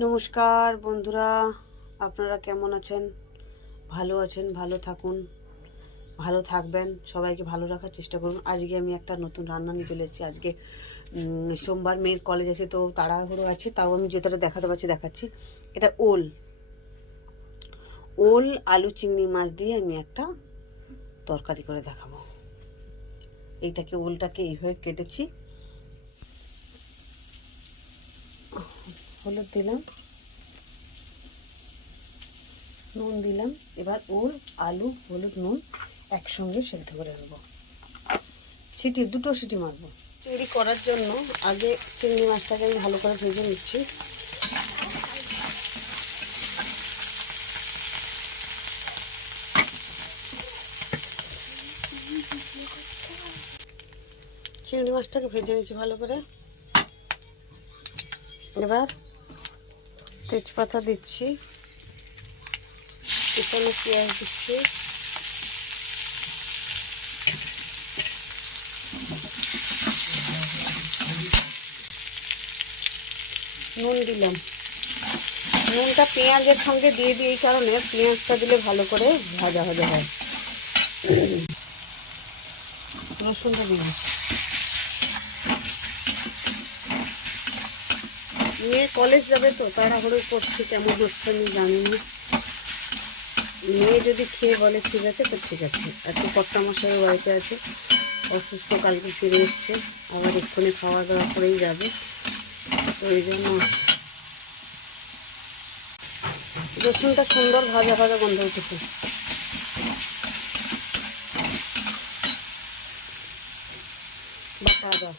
নমস্কার বন্ধুরা, আপনারা কেমন আছেন? ভালো আছেন, ভালো থাকুন, ভালো থাকবেন, সবাইকে ভালো রাখার চেষ্টা করুন। আজকে আমি একটা নতুন রান্না নিয়ে চলে এসেছি। আজকে সোমবার মেয়ের কলেজ আছে, তো তাড়াহুড়ো আছে, তাও আমি যেটা দেখাতে পারছি দেখাচ্ছি। এটা ওল। ওল, আলু, চিংড়ি মাছ দিয়ে আমি একটা তরকারি করে দেখাবো। এইটাকে, ওলটাকে এইভাবে কেটেছি। হলুদ দিলাম, নুন দিলাম, এবার ওর আলু, হলুদ, নুন একসঙ্গে সেদ্ধ করে নেব। সিটি, দুটো সিটি মারবো। চিংড়ি করার জন্য আগে চিংড়ি মাছটাকে আমি ভালো করে ভেজে নিচ্ছি। চিংড়ি মাছটাকে ভেজে নিচ্ছি ভালো করে। এবার তেজপাতা দিচ্ছি। এখানে পেঁয়াজ দিচ্ছি। নুন দিলাম। নুনটা পেঁয়াজের সঙ্গে দিয়ে দিই এই কারণে, পেঁয়াজটা দিলে ভালো করে ভাজা ভাজা হয়। রসুনটা দিয়ে মেয়ে কলেজ যাবে তো, তাড়াহুড়ো করছে, কেমন হচ্ছে আমি জানি না। মেয়ে যদি খেয়ে বলে, ঠিক আছে, তো ঠিক আছে। আজকে কর্তা মশাই বাড়িতে আছে, অসুস্থ কালকে ফিরে এসছে, আবার এক্ষুনি খাওয়া দাওয়া করেই যাবে। তো এই জন্য রসুনটা সুন্দর ভাজা ভাজা গন্ধ উঠেছে। বাটা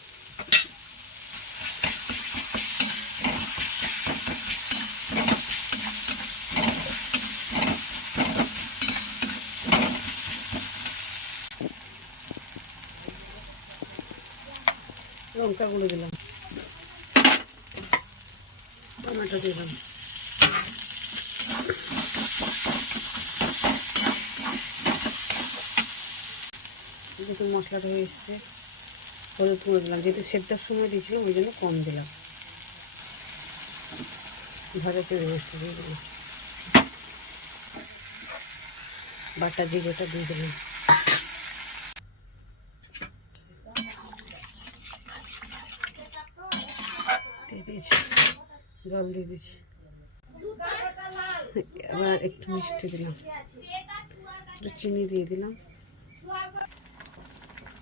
আদা লঙ্কা গুঁড়ো দিলাম। টমেটো দিলাম। দেখুন মশলাটা হয়ে এসছে, হলুদ গুঁড়ো দিলাম। যেহেতু সেদ্ধর সময় দিয়েছিলাম, ওই জন্য কম দিলাম। ভাজা চিংড়ি মাছটা দিয়ে দিলাম। বাটা জিরেটা দিয়ে দিলাম। দিয়ে দিয়েছি, জল দিয়ে দিয়েছি। এবার একটু মিষ্টি দিলাম। একটু চিনি দিয়ে দিলাম।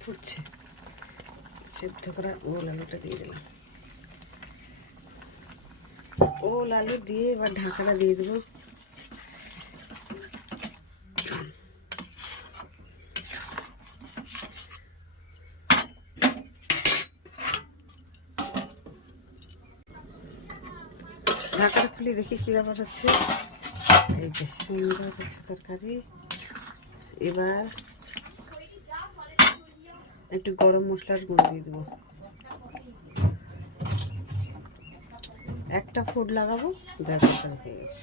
ফুটছে। সেদ্ধ করা ওল আলুটা দিয়ে দিলাম। ওল আলু দিয়ে এবার ঢাকাটা দিয়ে দেবো। ঢাকাটা খুলে দেখি কী ব্যাপার হচ্ছে। এই যে সুন্দর হচ্ছে তরকারি। এবার একটু গরম মশলার গুঁড়ো দিয়ে দেবো। একটা ফুড লাগাবো দেখা হয়ে গেছে।